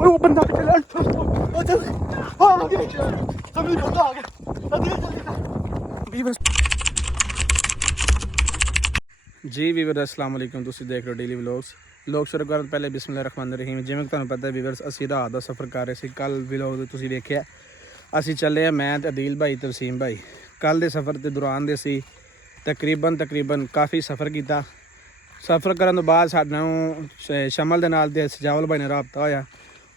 ਉਹ ਬੰਦਾ ਚੱਲ ਉਹ ਚੱਲ ਆ ਗਿਆ ਸਮਝ ਬੰਦਾ ਆ ਗਿਆ ਜੀ ਵੀਵਰ अस्सलाम वालेकुम ਤੁਸੀਂ ਦੇਖ ਰਹੇ ਹੋ ਡੇਲੀ ਵਲੌਗਸ ਲੋਕ ਸ਼ੁਰੂ ਕਰਨ ਪਹਿਲੇ ਬਿਸਮਿਲ੍ਲਾਹਿਰ ਰਹਿਮਾਨਿਰ ਰਹੀਮ ਜਿਵੇਂ ਕਿ ਤੁਹਾਨੂੰ ਪਤਾ ਹੈ ਵੀਵਰਸ ਅਸੀਂ ਰਾਤ ਦਾ ਸਫ਼ਰ ਕਰ ਰਹੇ ਸੀ ਕੱਲ ਵਲੌਗ ਤੁਸੀਂ ਵੇਖਿਆ ਅਸੀਂ ਚੱਲੇ ਆ ਮੈਂ ਤੇ ਅਦੀਲ ਭਾਈ ਤੇ ਵਸੀਮ ਭਾਈ ਕੱਲ ਦੇ ਸਫ਼ਰ ਦੇ ਦੌਰਾਨ ਦੇ ਸੀ ਤਕਰੀਬਨ ਕਾਫੀ ਸਫ਼ਰ ਕੀਤਾ ਸਫ਼ਰ ਕਰਨ ਤੋਂ ਬਾਅਦ ਸਾਨੂੰ ਸ਼ਮਲ ਦੇ ਨਾਲ ਦੇ ਸਜਾਵਲ ਭਾਈ ਨਾਲ ਰਾਬਤਾ ਹੋਇਆ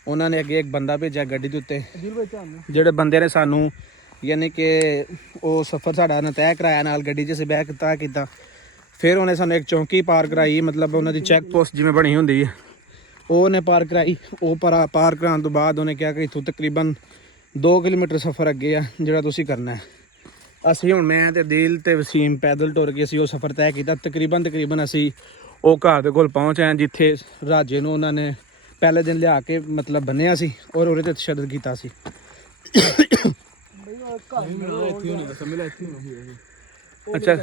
ਉਹਨਾਂ ਨੇ ਅੱਗੇ ਇੱਕ ਬੰਦਾ ਭੇਜਿਆ ਗੱਡੀ ਦੇ ਉੱਤੇ ਜਿਹੜੇ ਬੰਦੇ ਨੇ ਸਾਨੂੰ ਯਾਨੀ ਕਿ ਉਹ ਸਫ਼ਰ ਸਾਡਾ ਨਾ ਤੈਅ ਕਰਾਇਆ ਨਾਲ ਗੱਡੀ 'ਚ ਅਸੀਂ ਬਹਿ ਕੇ ਤੈਅ ਕੀਤਾ ਫਿਰ ਉਹਨੇ ਸਾਨੂੰ ਇੱਕ ਚੌਂਕੀ ਪਾਰ ਕਰਾਈ ਮਤਲਬ ਉਹਨਾਂ ਦੀ ਚੈੱਕ ਪੋਸਟ ਜਿਵੇਂ ਬਣੀ ਹੁੰਦੀ ਹੈ ਉਹਨੇ ਪਾਰ ਕਰਾਈ ਉਹ ਪਾਰ ਕਰਾਉਣ ਤੋਂ ਬਾਅਦ ਉਹਨੇ ਕਿਹਾ ਕਿ ਇੱਥੋਂ ਤਕਰੀਬਨ 2 ਕਿਲੋਮੀਟਰ ਸਫ਼ਰ ਅੱਗੇ ਆ ਜਿਹੜਾ ਤੁਸੀਂ ਕਰਨਾ ਹੈ ਅਸੀਂ ਹੁਣ ਮੈਂ ਤੇ ਦਿਲ ਤੇ ਵਸੀਮ ਪੈਦਲ ਟੁਰ ਕੇ ਅਸੀਂ ਉਹ ਸਫ਼ਰ ਤੈਅ ਕੀਤਾ ਤਕਰੀਬਨ ਅਸੀਂ ਉਹ ਘਰ ਦੇ ਕੋਲ ਪਹੁੰਚ ਆਏ ਜਿੱਥੇ ਰਾਜੇ ਨੂੰ ਉਹਨਾਂ ਨੇ ਪਹਿਲੇ ਦਿਨ ਲਿਆ ਕੇ ਮਤਲਬ ਬੰਨਿਆ ਸੀ ਔਰ ਉਹਦੇ ਤੇ ਤਸ਼ੱਦਦ ਕੀਤਾ ਸੀ ਅੱਛਾ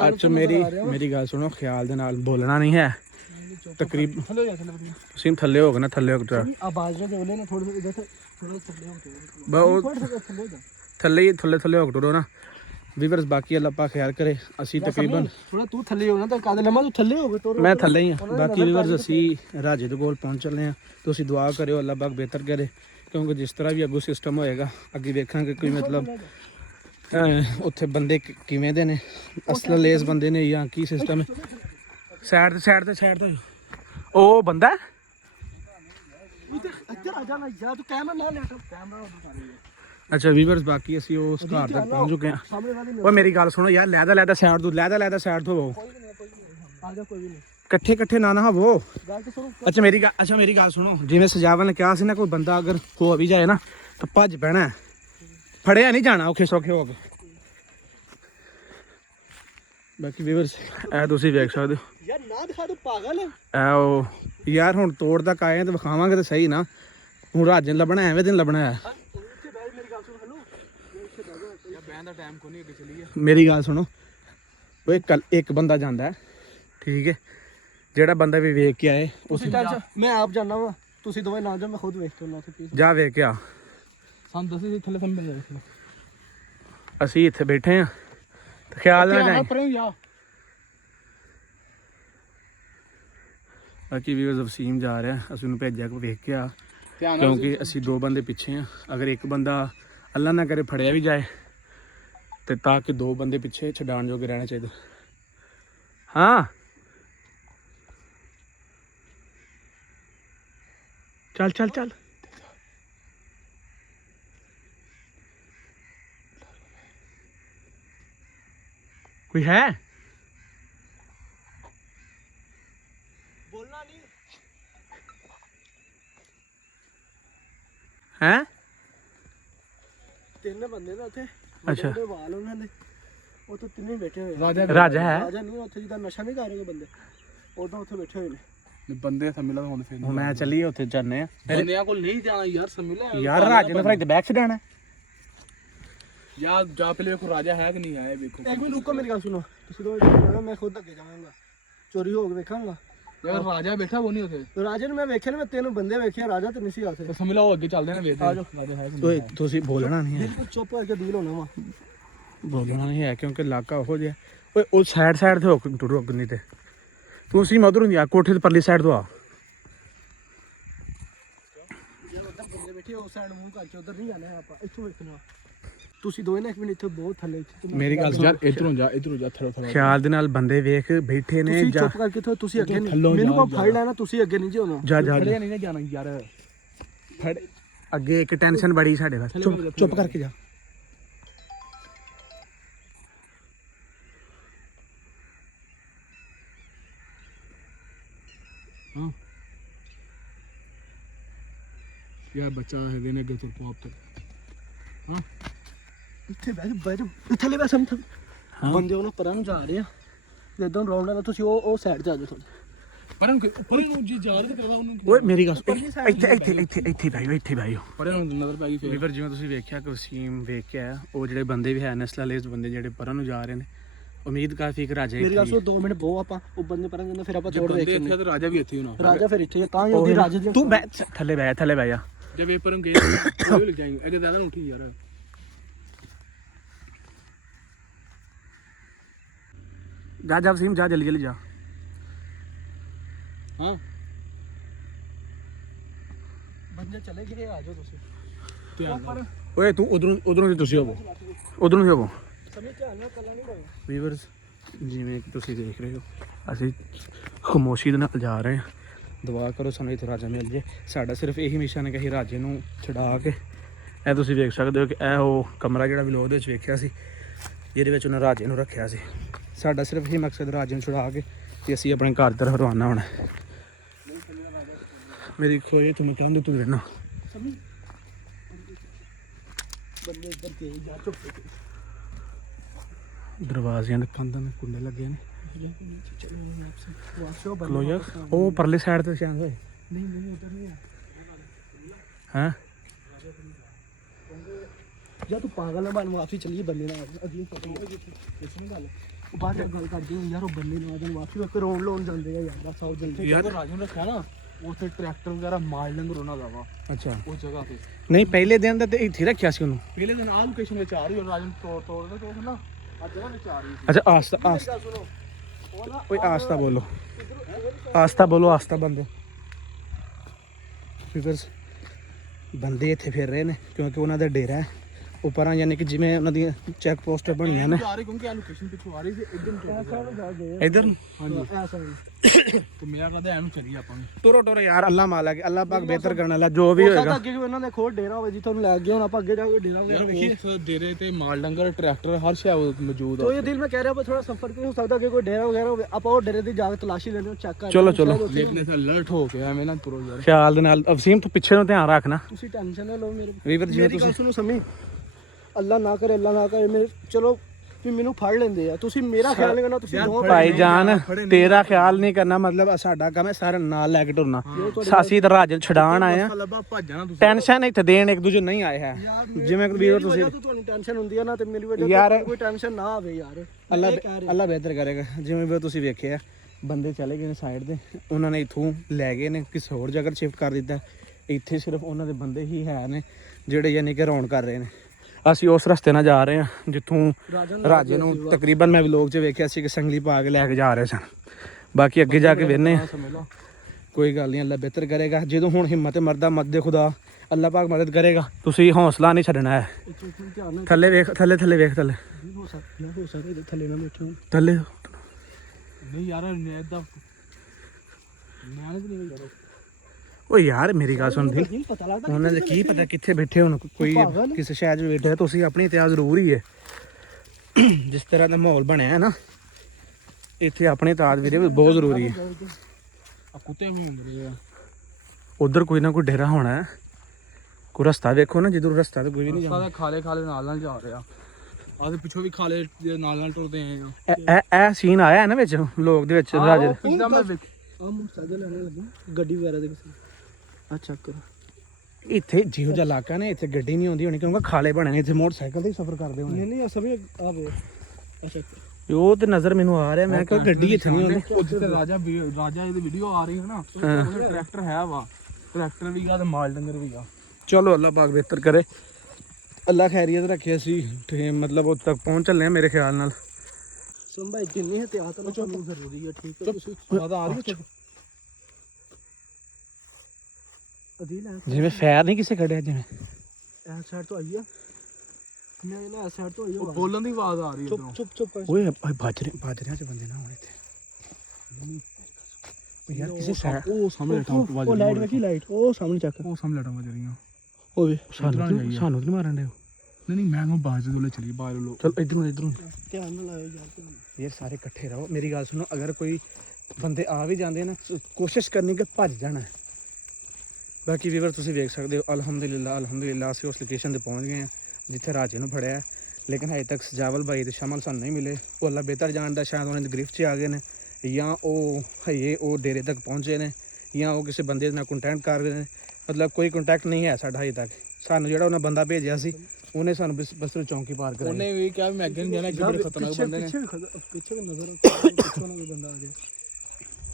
ਅੱਛਾ ਮੇਰੀ ਗੱਲ ਸੁਣੋ ਖਿਆਲ ਦੇ ਨਾਲ ਬੋਲਣਾ ਨਹੀਂ ਹੈ ਤਕਰੀਬਨ ਤੁਸੀਂ ਥੱਲੇ ਹੋ ਗਏ ਨਾ ਥੱਲੇ ਹੋ ਕੇ ਥੱਲੇ ਹੋ ਕੇ ਟੁਰੋ ਨਾ ਵੀਵਰਸ ਬਾਕੀ ਅੱਲਾ ਪਾ ਖਿਆਲ ਕਰੇ ਅਸੀਂ ਤਕਰੀਬਨ ਥੋੜਾ ਤੂੰ ਥੱਲੇ ਹੋ ਨਾ ਤਾਂ ਕਾਦੇ ਲੰਮਾ ਤੂੰ ਥੱਲੇ ਹੋ ਗਏ ਟੁਰ ਮੈਂ ਥੱਲੇ ਹੀ ਆ ਬਾਕੀ ਵੀਵਰਸ ਅਸੀਂ ਰਾਜੇ ਦੇ ਕੋਲ ਪਹੁੰਚ ਚੱਲੇ ਆ ਤੁਸੀਂ ਦੁਆ ਕਰਿਓ ਅੱਲਾ ਪਾਕ ਬਿਹਤਰ ਕਰੇ ਕਿਉਂਕਿ ਜਿਸ ਤਰ੍ਹਾਂ ਵੀ ਅੱਗੋਂ ਸਿਸਟਮ ਹੋਏਗਾ ਅੱਗੇ ਵੇਖਾਂਗੇ ਕੋਈ ਮਤਲਬ ਉੱਥੇ ਬੰਦੇ ਕਿਵੇਂ ਦੇ ਨੇ ਅਸਲ ਲੇਸ ਬੰਦੇ ਨੇ ਜਾਂ ਕੀ ਸਿਸਟਮ ਹੈ ਸਾਈਡ ਤੇ ਉਹ ਬੰਦਾ ਅੱਛਾ ਵੀਵਰਸ ਬਾਕੀ ਅਸੀਂ ਉਸ ਘਰ ਤੱਕ ਪਹੁੰਚ ਚੁੱਕੇ ਹਾਂ ਓਏ ਮੇਰੀ ਗੱਲ ਸੁਣੋ ਯਾਰ ਲੈਦਾ ਸਾਈਡ ਤੋਂ ਹੋ ਇਕੱਠੇ ਨਾ ਹੋਵੋ ਅੱਛਾ ਮੇਰੀ ਗੱਲ ਸੁਣੋ ਜਿਵੇਂ ਸਜਾਵਲ ਨੇ ਕਿਹਾ ਸੀ ਨਾ ਕੋਈ ਬੰਦਾ ਅਗਰ ਹੋ ਵੀ ਜਾਏ ਨਾ ਤਾਂ ਭੱਜ ਪੈਣਾ ਫੜਿਆ ਨਹੀਂ ਜਾਣਾ ਔਖੇ ਸੌਖੇ ਹੋ ਕੇ ਬਾਕੀ ਵੀਵਰਸ ਇਹ ਤੁਸੀਂ ਵੇਖ ਸਕਦੇ ਹੋ ਯਾਰ ਨਾ ਦਿਖਾ ਤੂੰ ਪਾਗਲ ਹੈ ਉਹ ਯਾਰ ਹੁਣ ਤੋੜ ਤੱਕ ਆਏ ਤੇ ਵਿਖਾਵਾਂਗੇ ਤਾਂ ਸਹੀ ਨਾ ਹੁਣ ਰਾਜਨ ਲੱਭਣਾ ਐਵੇਂ ਦਿਨ ਲੱਭਣਾ ਹੈ ਮੇਰੀ ਗੱਲ ਸੁਣੋ ਓਏ ਕੱਲ ਇੱਕ ਬੰਦਾ ਜਾਂਦਾ ਠੀਕ ਹੈ ਜਿਹੜਾ ਬੰਦਾ ਵੀ ਵੇਖ ਕੇ ਆਏ ਮੈਂ ਆਪ ਜਾਣਾ ਵਾ ਤੁਸੀਂ ਦੋਵੇਂ ਨਾ ਜਾਓ ਮੈਂ ਖੁਦ ਵੇਖ ਕੇ ਆਉਣਾ ਜਾ ਵੇਖ ਕੇ ਆ ਸਾਨੂੰ ਦੱਸੀ ਥੱਲੇ ਥੰਬੇ ਅਸੀਂ ਇੱਥੇ ਬੈਠੇ ਆ ਤੇ ਖਿਆਲ ਨਾਲ ਜਾਈਂ ਬਾਕੀ ਵੀਵਰਸ ਵਸੀਮ ਜਾ ਰਿਹਾ ਅਸੀਂ ਉਹਨੂੰ ਭੇਜਿਆ ਕੋ ਵੇਖ ਕੇ ਆ ਕਿਉਂਕਿ ਅਸੀਂ 2 ਬੰਦੇ ਪਿੱਛੇ ਆ ਅਗਰ ਇੱਕ ਬੰਦਾ ਅੱਲਾ ਨਾ ਕਰੇ ਫੜਿਆ ਵੀ ਜਾਏ ਤੇ ਤਾਂ ਕਿ 2 ਬੰਦੇ ਪਿੱਛੇ ਛਡਾਣ ਜੋਗੇ ਰਹਿਣਾ ਚਾਹੀਦਾ ਹਾਂ ਚੱਲ कोई है बोलना नहीं है 3 ਬੰਦੇ ਨੇ ਉੱਥੇ ਅੱਛਾ ਵਾਲ ਉਹਨਾਂ ਦੇ ਉਹ ਤਾਂ ਤਿੰਨੇ ਬੈਠੇ ਹੋਏ ਰਾਜਾ ਹੈ ਰਾਜਾ ਨਹੀਂ ਉੱਥੇ ਜਿਹਦਾ ਨਸ਼ਾ ਨਹੀਂ ਕਰ ਰਹੇ ਬੰਦੇ ਉਦੋਂ ਉੱਥੇ ਬੈਠੇ ਹੋਏ ਨੇ ਬੰਦੇ ਸਮਿਲਾ ਹੁੰਦੇ ਫਿਰ ਮੈਂ ਚੱਲੀਏ ਉੱਥੇ ਜਾਂਦੇ ਆ ਬੰਦਿਆਂ ਕੋਲ ਨਹੀਂ ਜਾਣਾ ਯਾਰ ਸਮਿਲਾ ਯਾਰ ਰਾਜੇ ਨੇ ਫਿਰ ਇੱਥੇ ਬੈਕ ਛਡਾਣਾ ਯਾਰ ਜਾ ਪਹਿਲੇ ਵੇਖੋ ਰਾਜਾ ਹੈ ਕਿ ਨਹੀਂ ਆਇਆ ਵੇਖੋ ਇੱਕ ਮਿੰਟ ਰੁਕੋ ਮੇਰੀ ਗੱਲ ਸੁਣੋ ਤੁਸੀਂ ਦੋ ਮੈਂ ਖੁਦ ਅੱਗੇ ਜਾਵਾਂਗਾ ਚੋਰੀ ਹੋ ਕੇ ਵੇਖਾਂਗਾ ਯਾਰ ਰਾਜਾ ਬੈਠਾ ਉਹ ਨਹੀਂ ਉੱਥੇ ਰਾਜੇ ਨੂੰ ਮੈਂ ਵੇਖਿਆ ਨਾ ਮੈਂ 3 ਬੰਦੇ ਵੇਖਿਆ ਰਾਜਾ ਤੇ ਨਹੀਂ ਸੀ ਉੱਥੇ ਸਮਝ ਲਓ ਅੱਗੇ ਚੱਲਦੇ ਨੇ ਵੇਖਦੇ ਆ ਜਾਓ ਰਾਜਾ ਹੈ ਓਏ ਤੁਸੀਂ ਬੋਲਣਾ ਨਹੀਂ ਹੈ ਚੁੱਪ ਕਰਕੇ ਡੀਲ ਹੋਣਾ ਵਾ ਬੋਲਣਾ ਨਹੀਂ ਹੈ ਕਿਉਂਕਿ ਇਲਾਕਾ ਉਹੋ ਜਿਹਾ ਓਏ ਉਹ ਸਾਈਡ ਤੇ ਹੋ ਕੇ ਟੁਰੋ ਅੱਗੇ ਨਹੀਂ ਤੇ ਤੁਸੀਂ ਮੈਂ ਉਧਰੋਂ ਨਹੀਂ ਆ ਕੋਠੇ ਤੇ ਪਰਲੀ ਸਾਈਡ ਤੋਂ ਆ ਜੇ ਉੱਧਰ ਬੰਦੇ ਬੈਠੇ ਉਸ ਸਾਈਡ ਮੂੰਹ ਕਰਕੇ ਉੱਧਰ ਨਹੀਂ ਜਾਣਾ ਆਪਾਂ ਇੱਥੋਂ ਵੇਖਣਾ ਤੁਸੀਂ ਦੋਵੇਂ ਨਾ ਇੱਕ ਮਿੰਟ ਇੱਥੇ ਬਹੁਤ ਥੱਲੇ ਮੇਰੀ ਗੱਲ ਯਾਰ ਇਧਰੋਂ ਜਾ ਥੋੜਾ ਖਿਆਲ ਦੇ ਨਾਲ ਬੰਦੇ ਵੇਖ ਬੈਠੇ ਨੇ ਜਾਂ ਚੁੱਪ ਕਰਕੇ ਤੁਸੀਂ ਅੱਗੇ ਮੈਨੂੰ ਕੋ ਫੜ ਲੈਣਾ ਤੁਸੀਂ ਅੱਗੇ ਨਹੀਂ ਜਾਣਾ ਜਾ ਨਹੀਂ ਨਾ ਜਾਣਾ ਯਾਰ ਫੜ ਅੱਗੇ ਇੱਕ ਟੈਨਸ਼ਨ ਬੜੀ ਸਾਡੇ ਵਾਸਤੇ ਚੁੱਪ ਕਰਕੇ ਜਾ ਹਾਂ ਯਾਰ ਬੱਚਾ ਹੈਗੇ ਨੇ ਅੱਗੇ ਤੋਂ ਪਾਪ ਤੱਕ ਹਾਂ ਇੱਥੇ ਬੈਠ ਥੱਲੇ ਬੈਠ ਸਮ ਬੰਦੇ ਉਹਨਾਂ ਪਰਾਂ ਨੂੰ ਜਾ ਰਹੇ ਆ ਜਦੋਂ ਰੌਂਡ ਨਾਲ ਤੁਸੀਂ ਉਹ ਸਾਈਡ ਤੇ ਆ ਜਾਓ ਥੋੜੀ ਪਰਾਂ ਨੂੰ ਜੀ ਜਾ ਰਹੇ ਕਰਦਾ ਉਹਨੂੰ ਓਏ ਮੇਰੀ ਗੱਲ ਇੱਥੇ ਭਾਈਓ ਪਰਾਂ ਨੂੰ ਨਜ਼ਰ ਪੈ ਗਈ ਫਿਰ ਜਿਵੇਂ ਤੁਸੀਂ ਵੇਖਿਆ ਕਿ ਵਸੀਮ ਵੇਖ ਕੇ ਆਇਆ ਉਹ ਜਿਹੜੇ ਬੰਦੇ ਵੀ ਹੈ ਨਸਲਾ ਲੇਸ ਬੰਦੇ ਜਿਹੜੇ ਪਰਾਂ ਨੂੰ ਜਾ ਰਹੇ ਨੇ ਉਮੀਦ ਕਾਫੀ ਕਿ ਰਾਜਾ ਮੇਰੀ ਗੱਲ ਸੁਣ 2 ਮਿੰਟ ਬਹੁ ਆਪਾਂ ਉਹ ਬੰਦੇ ਪਰਾਂ ਜਾਂਦੇ ਫਿਰ ਆਪਾਂ ਤੋੜ ਵੇਖ ਇੱਥੇ ਤੇ ਰਾਜਾ ਵੀ ਇੱਥੇ ਹੀ ਹੋਣਾ ਰਾਜਾ ਫਿਰ ਇੱਥੇ ਤਾਂ ਹੀ ਉਹਦੀ ਰਾਜੇ ਦੀ ਤੂੰ ਥੱਲੇ ਬਹਿ ਜਾ ਜੇ ਵੇਪਰ ਨੂੰ ਗਏ ਕੋਈ ਲੱਗ ਜਾਏਗਾ ਇਹਦੇ ਦਾਦਾ ਉੱਠੀ ਯਾਰ ਜਾ ਵਸੀਮ ਜਾ ਜਲਦੀ ਜਾ ਹਾਂ ਬੰਦੇ ਚਲੇ ਗਏ ਆ ਜਾਓ ਤੁਸੀਂ ਧਿਆਨ ਓਏ ਤੂੰ ਉਧਰੋਂ ਤੁਸੀਂ ਹੋਵੋ ਉਧਰੋਂ ਹੀ ਹੋਵੋ ਸਮੇਂ ਧਿਆਨ ਨਾਲ ਕੱਲਾ ਨਹੀਂ ਹੋਇਆ ਵੀਵਰਸ ਜਿਵੇਂ ਕਿ ਤੁਸੀਂ ਦੇਖ ਰਹੇ ਹੋ ਅਸੀਂ ਖਾਮੋਸ਼ੀ ਦੇ ਨਾਲ ਜਾ ਰਹੇ ਹਾਂ ਦੁਆ ਕਰੋ ਸਾਨੂੰ ਇੱਥੇ ਰਾਜਾ ਮਿਲ ਜੇ ਸਾਡਾ ਸਿਰਫ ਇਹੀ ਮਿਸ਼ਨ ਹੈ ਕਿ ਅਸੀਂ ਰਾਜੇ ਨੂੰ ਛੁਡਾ ਕੇ ਇਹ ਤੁਸੀਂ ਵੇਖ ਸਕਦੇ ਹੋ ਕਿ ਇਹ ਉਹ ਕਮਰਾ ਜਿਹੜਾ ਵਿਲੋਦ ਵਿੱਚ ਵੇਖਿਆ ਸੀ ਜਿਹਦੇ ਵਿੱਚ ਉਹਨਾਂ ਰਾਜੇ ਨੂੰ ਰੱਖਿਆ ਸੀ ਸਾਡਾ ਸਿਰਫ ਇਹੀ ਮਕਸਦ ਰਾਜੇ ਨੂੰ ਛੁਡਾ ਕੇ ਤੇ ਅਸੀਂ ਆਪਣੇ ਘਰ ਤਰਫ ਰਵਾਨਾ ਹੋਣਾ ਮੇਰੀ ਖੋਏ ਤੁਹਾਨੂੰ ਕਹਿੰਦੇ ਤੂੰ ਰਹਿਣਾ ਸਮਝ ਬੰਦੇ ਇੱਧਰ ਤੇ ਜਾ ਚੁੱਪ ਦਰਵਾਜ਼ਿਆਂ ਦੇ ਕੰਧਾਂ ਦੇ ਕੁੰਡੇ ਲੱਗੇ ਨੇ ਵਾਸ਼ੋ ਖਲੋ ਜਾ ਉਹ ਪਰਲੇ ਸਾਈਡ ਤੇ ਸ਼ਾਇਦ ਹੋਏ ਨਹੀਂ ਉਧਰ ਨਹੀਂ ਹਾਂ ਜਾਂ ਤੂੰ ਪਾਗਲ ਨਾ ਬਣ ਮਾਫੀ ਚਲੀਏ ਬੰਦੇ ਨਾਲ ਅਗਲੀ ਪਤਾ ਇਸ ਨੂੰ ਗੱਲ ਉਹ ਬਾਅਦ ਗੱਲ ਕਰਦੇ ਹੋ ਯਾਰ ਉਹ ਬੰਦੇ ਨਾਲ ਆਦਨ ਮਾਫੀ ਇੱਕ ਰੋਣ ਲੋਨ ਜਾਂਦੇ ਆ ਯਾਰ ਬਸ ਆਓ ਜਲਦੀ ਯਾਰ ਰਾਜੂ ਨੇ ਰੱਖਿਆ ਨਾ ਉੱਥੇ ਟਰੈਕਟਰ ਵਗੈਰਾ ਮਾਲ ਲੰਗਰ ਉਹਨਾਂ ਦਾ ਵਾ ਅੱਛਾ ਉਹ ਜਗ੍ਹਾ ਤੇ ਨਹੀਂ ਪਹਿਲੇ ਦਿਨ ਦਾ ਤੇ ਇੱਥੇ ਰੱਖਿਆ ਸੀ ਉਹਨੂੰ ਪਹਿਲੇ ਦਿਨ ਆ ਲੋਕੇਸ਼ਨ ਵਿੱਚ ਆ ਰਹੀ ਰਾਜੂ ਨੂੰ ਤੋੜਦਾ ਤੋਂ ਨਾ ਅੱਜ ਜਗ੍ਹਾ ਵਿੱਚ ਆ ਰਹੀ ਸੀ ਅੱਛਾ ਆਸਤਾ ਸੁਣੋ ਉਹ ਨਾ ਓਏ ਆਸਤਾ ਬੋਲੋ ਆਸਤਾ ਬੰਦੇ ਫਿਕਰਸ ਬੰਦੇ ਇੱਥੇ ਫਿਰ ਰਹੇ ਨੇ ਕਿਉਂਕਿ ਉਹਨਾਂ ਦਾ ਡੇਰਾ ਹੈ ਉੱਪਰਾਂ ਯਾਨੀ ਕਿ ਜਿਵੇਂ ਉਹਨਾਂ ਦੀਆਂ ਚੈੱਕ ਪੋਸਟਾਂ ਬਣੀਆਂ ਨੇ ਆ ਰਹੀ ਕਿਉਂਕਿ ਆ ਲੋਕੇਸ਼ਨ ਪਿੱਛੋਂ ਆ ਰਹੀ ਸੀ ਇੱਧਰ ਨੂੰ ਐਸਾ ਜਾ ਗਏ ਇਧਰ ਹਾਂਜੀ ਐਸਾ ਹੀ ਤੇ ਮੇਰਾ ਕਹਿੰਦਾ ਇਹਨੂੰ ਚੱਲੀਏ ਆਪਾਂ ਵੀ ਟੁਰੋ ਯਾਰ ਅੱਲਾ ਮਾਲਾ ਕੇ ਅੱਲਾ ਪਾਕ ਬਿਹਤਰ ਕਰਨ ਵਾਲਾ ਜੋ ਵੀ ਹੋ ਸਕਦਾ ਹੋਏਗਾ ਅੱਗੇ ਕੋਈ ਇਹਨਾਂ ਦੇ ਖੋਲ ਡੇਰਾ ਹੋਵੇ ਜੀ ਤੁਹਾਨੂੰ ਲੈ ਗਿਆ ਹੁਣ ਆਪਾਂ ਅੱਗੇ ਜਾ ਕੇ ਡੇਰਾ ਵਗੈਰਾ ਯਾਰ ਵੇਖੀਏ ਉਸ ਡੇਰੇ ਤੇ ਮਾਲ ਡੰਗਰ ਟਰੈਕਟਰ ਹਰ ਸ਼ੈ ਮੌਜੂਦ तो ਆ ये दिल में कह रहे हो थोड़ा सफर भी हो सकता कि कोई डेरा वगैरह हो आप और डेरे दी जाके तलाशी लेने चेक कर ਚਲੋ ਲੇਕਿਨ ਇਥੇ ਅਲਰਟ ਹੋ ਕੇ ਐਵੇਂ ਨਾ ਤੁਰੋ ਯਾਰ ਖਿਆਲ ਦੇ ਨਾਲ ਅਵਸੀਮ ਤੂੰ ਪਿੱਛੇ ਨੂੰ ਧਿਆਨ ਰੱਖਣਾ ਤੁਸੀਂ ਟੈਨਸ਼ਨ ਨਾ ਲਓ ਮੇਰੇ ਵੀਵਰ ਜਿਵੇਂ ਮੇਰੀ ਗੱਲ ਤੁਸੀਂ ਸੁਣੋ ਸਮੀ ਅੱਲਾ ਨਾ ਕਰੇ ਮੇਰੇ ਚਲੋ ਵੀ ਮੈਨੂੰ ਫੜ ਲੈਂਦੇ ਆ ਤੁਸੀਂ ਮੇਰਾ ਖਿਆਲ ਨਹੀਂ ਕਰਨਾ ਤੁਸੀਂ ਦੋ ਭਾਈ ਜਾਨ ਤੇਰਾ ਖਿਆਲ ਨਹੀਂ ਕਰਨਾ ਮਤਲਬ ਸਾਡਾ ਕੰਮ ਹੈ ਸਾਰਾ ਨਾਲ ਲੈ ਕੇ ਟੁਰਨਾ ਸਾਸੀ ਤੇ ਰਾਜ ਛਡਾਣ ਆਏ ਆ ਲੱਭਾ ਭੱਜਣਾ ਤੁਸੀਂ ਟੈਨਸ਼ਨ ਇੱਥੇ ਦੇਣ ਇੱਕ ਦੂਜੇ ਨਹੀਂ ਆਏ ਹੈ ਜਿਵੇਂ ਕਿ ਵੀਰ ਤੁਸੀਂ ਤੁਹਾਨੂੰ ਟੈਨਸ਼ਨ ਹੁੰਦੀ ਆ ਨਾ ਤੇ ਮੇਰੀ ਵਜ੍ਹਾ ਯਾਰ ਤੋਂ ਕੋਈ ਟੈਨਸ਼ਨ ਨਾ ਆਵੇ ਯਾਰ ਅੱਲਾ ਬਿਹਤਰ ਕਰੇਗਾ ਜਿਵੇਂ ਵੀ ਤੁਸੀਂ ਵੇਖਿਆ ਬੰਦੇ ਚਲੇ ਗਏ ਨੇ ਸਾਈਡ ਦੇ ਉਹਨਾਂ ਨੇ ਇੱਥੋਂ ਲੈ ਗਏ ਨੇ ਕਿਸੇ ਹੋਰ ਜਗ੍ਹਾ ਸ਼ਿਫਟ ਕਰ ਦਿੱਤਾ ਇੱਥੇ ਸਿਰਫ ਉਹਨਾਂ ਦੇ ਬੰਦੇ ਹੀ ਹੈ ਨੇ ਜਿਹੜੇ ਯਾਨੀ ਕਿ ਰੌਣ ਕਰ ਰਹੇ ਨੇ ਅਸੀਂ ਉਸ ਰਸਤੇ ਨਾਲ ਜਾ ਰਹੇ ਹਾਂ ਜਿੱਥੋਂ ਰਾਜੇ ਨੂੰ ਤਕਰੀਬਨ ਮੈਂ ਵਲੋਗ 'ਚ ਵੇਖਿਆ ਸੀ ਕਿ ਸੰਗਲੀ ਪਾ ਕੇ ਲੈ ਕੇ ਜਾ ਰਹੇ ਸਨ ਬਾਕੀ ਅੱਗੇ ਜਾ ਕੇ ਵੇਖਨੇ ਆ ਕੋਈ ਗੱਲ ਨਹੀਂ ਅੱਲਾ ਬਿਹਤਰ ਕਰੇਗਾ ਜਦੋਂ ਹੁਣ ਹਿੰਮਤ ਮਰਦਾ ਮਦਦ ਖੁਦਾ ਅੱਲਾ ਪਾਕ ਮਦਦ ਕਰੇਗਾ ਤੁਸੀਂ ਹੌਸਲਾ ਨਹੀਂ ਛੱਡਣਾ ਹੈ ਥੱਲੇ ਵੇਖ ਥੱਲੇ ਵੇਖ ਥੱਲੇ ਹੋ ਸਕਦਾ ਥੱਲੇ ਨਾ ਬੈਠੋ ਥੱਲੇ ਨਹੀਂ ਯਾਰ ਇਦਾਂ ਮਿਹਨਤ ਨਹੀਂ ਕਰੋ ਓ ਯਾਰ ਮੇਰੀ ਗੱਲ ਸੁਣ ਦੀ ਨਹੀਂ ਪਤਾ ਲੱਗਦਾ ਉਹਨਾਂ ਦੇ ਕੀ ਪਤਾ ਕਿੱਥੇ ਬੈਠੇ ਹੁਣ ਕੋਈ ਕਿਸੇ ਸ਼ਹਿਰ 'ਚ ਬੈਠੇ ਤੁਸੀਂ ਆਪਣੀ ਇਤਿਹਾਸ ਜ਼ਰੂਰ ਹੀ ਹੈ ਜਿਸ ਤਰ੍ਹਾਂ ਦਾ ਮਾਹੌਲ ਬਣਿਆ ਹੈ ਨਾ ਇੱਥੇ ਆਪਣੇ ਤਾਜ ਵੀਰੇ ਬਹੁਤ ਜ਼ਰੂਰੀ ਹੈ ਆ ਕੁੱਤੇ ਵੀ ਹੁੰਦੇ ਆ ਉਧਰ ਕੋਈ ਨਾ ਕੋਈ ਡੇਰਾ ਹੋਣਾ ਹੈ ਕੋਈ ਰਸਤਾ ਵੇਖੋ ਨਾ ਜਿੱਧਰ ਰਸਤਾ ਤੇ ਕੋਈ ਵੀ ਨਹੀਂ ਜਾਂਦਾ ਸਾਰੇ ਖਾਲੇ ਨਾਲ ਜਾ ਰਿਹਾ ਆਦੇ ਪਿੱਛੋਂ ਵੀ ਖਾਲੇ ਦੇ ਨਾਲ ਟੁਰਦੇ ਆ ਇਹ ਸੀਨ ਆਇਆ ਹੈ ਨਾ ਵਿੱਚ ਲੋਕ ਦੇ ਵਿੱਚ ਰਾਜੇ ਦੇ। ਪਿਛਲਾ ਮੈਂ ਵੇਖ ਆ ਮੋਟਰਸਾਈਕਲ ਲੈਣੇ ਲੱਗੇ ਗੱਡੀ ਵਗੈਰਾ ਦੇ ਕਿਸੇ ਅੱਛਾ ਕਰੋ ਇੱਥੇ ਜਿਹੋ ਜਿਹਾ ਇਲਾਕਾ ਨੇ ਇੱਥੇ ਗੱਡੀ ਨਹੀਂ ਆਉਂਦੀ ਹੋਣੀ ਕਿਉਂਕਿ ਖਾਲੇ ਬਣੇ ਨੇ ਇੱਥੇ ਮੋਟਰਸਾਈਕਲ ਤੇ ਹੀ ਸਫ਼ਰ ਕਰਦੇ ਹੋਣੇ ਨਹੀਂ ਆ ਸਮਝ ਆਵੇ ਅੱਛਾ ਉਹ ਤੇ ਨਜ਼ਰ ਮੈਨੂੰ ਆ ਰਿਹਾ ਮੈਂ ਕਿਹਾ ਗੱਡੀ ਇੱਥੇ ਨਹੀਂ ਆਉਂਦੀ ਉੱਥੇ ਤੇ ਰਾਜਾ ਇਹਦੀ ਵੀਡੀਓ ਆ ਰਹੀ ਹੈ ਨਾ ਉਹਦਾ ਟਰੈਕਟਰ ਹੈ ਵਾ ਟਰੈਕਟਰ ਵੀ ਗਾ ਤੇ ਮਾਲ ਡੰਗਰ ਵੀ ਗਾ ਚਲੋ ਅੱਲਾ ਪਾਕ ਬਿਹਤਰ ਕਰੇ ਅੱਲਾ ਖੈਰੀਅਤ ਰੱਖੇ ਅਸੀਂ ਤੇ ਮਤਲਬ ਉੱਥੇ ਤੱਕ ਪਹੁੰਚ ਚੱਲੇ ਆ ਮੇਰੇ ਖਿਆਲ ਨਾਲ ਸੰਭਾਈ ਜਿੰਨੀ ਹਤਿਆਤ ਨਾ ਤੁਹਾਨੂੰ ਜ਼ਰੂਰੀ ਹੈ ਠੀਕ ਹੈ ਤੁਸੀਂ ਆ ਰਹੀ ਹੈ ਅਦੀਲ ਹੈ ਜਿਵੇਂ ਫੈਰ ਨਹੀਂ ਕਿਸੇ ਖੜਿਆ ਜਿਵੇਂ ਐ ਸਾਈਡ ਤੋਂ ਆਈ ਆ ਮੈਂ ਨਾ ਐ ਸਾਈਡ ਤੋਂ ਆਈ ਆ ਬੋਲਣ ਦੀ ਆਵਾਜ਼ ਆ ਰਹੀ ਹੈ ਚੁੱਪ ਓਏ ਬਾਜਰਿਆਂ ਚ ਬੰਦੇ ਨਾ ਹੋਣ ਇੱਥੇ ਯਾਰ ਕਿਸੇ ਸਾਈਡ ਉਹ ਸਾਹਮਣੇ ਟਾਪ ਉਹ ਲਾਈਟ ਵੇਖੀ ਲਾਈਟ ਉਹ ਸਾਹਮਣੇ ਚੱਕ ਉਹ ਸਾਹਮਣੇ ਟਾਪ ਵਜਰੀਆਂ ਹੋਵੇ ਸਾਨੂੰ ਤੇ ਮਾਰਨ ਦੇ ਨਹੀਂ ਮੈਂ ਕੋ ਬਾਜ ਦੋਲੇ ਚਲੀ ਬਾਹਰ ਲੋ ਚਲ ਇਧਰੋਂ ਧਿਆਨ ਨਾਲ ਆਇਓ ਯਾਰ ਯਾਰ ਸਾਰੇ ਇਕੱਠੇ ਰਹੋ ਮੇਰੀ ਗੱਲ ਸੁਣੋ ਅਗਰ ਕੋਈ ਬੰਦੇ ਆ ਵੀ ਜਾਂਦੇ ਨਾ ਕੋਸ਼ਿਸ਼ ਕਰਨੀ ਕਿ ਭੱਜ ਜਾਣਾ ਬਾਕੀ ਵੀਵਰ ਤੁਸੀਂ ਵੇਖ ਸਕਦੇ ਹੋ ਅਲਹਮਦੁਲਿਲਾ ਅਸੀਂ ਉਸ ਲੋਕੇਸ਼ਨ ਤੇ ਪਹੁੰਚ ਗਏ ਹਾਂ ਜਿੱਥੇ ਰਾਜੇ ਨੂੰ ਫੜਿਆ ਲੇਕਿਨ ਹਜੇ ਤੱਕ ਸਜਾਵਲ ਭਾਈ ਤੇ ਸ਼ਮਲ ਸਾਨੂੰ ਨਹੀਂ ਮਿਲੇ ਉਹ ਅੱਲਾ ਬਿਹਤਰ ਜਾਣਦਾ ਸ਼ਾਇਦ ਉਹਨਾਂ ਦੀ ਗ੍ਰਿਫਤ 'ਚ ਆ ਗਏ ਨੇ ਜਾਂ ਉਹ ਡੇਰੇ ਤੱਕ ਪਹੁੰਚੇ ਨੇ ਜਾਂ ਉਹ ਕਿਸੇ ਬੰਦੇ ਨਾਲ ਕੰਟੈਕਟ ਕਰ ਰਹੇ ਨੇ ਮਤਲਬ ਕੋਈ ਕੰਟੈਕਟ ਨਹੀਂ ਹੈ ਸਾਡਾ ਹਜੇ ਤੱਕ ਸਾਨੂੰ ਜਿਹੜਾ ਉਹਨਾਂ ਬੰਦਾ ਭੇਜਿਆ ਸੀ ਉਹਨੇ ਸਾਨੂੰ ਬਸਤਰ ਚੌਂਕੀ ਪਾਰ ਕਰਾਈ। ਉਹਨੇ ਵੀ ਕਿਹਾ ਵੀ ਮੈਂ ਅੱਗੇ ਨਹੀਂ ਜਾਣਾ, ਅੱਗੇ ਬੜੇ ਖਤਰਨਾਕ ਬੰਦੇ ਨੇ। ਪਿੱਛੇ ਵੀ ਨਜ਼ਰ ਪਿੱਛੋਂ ਨਾ ਕੋਈ ਬੰਦਾ ਆ ਜਾਏ।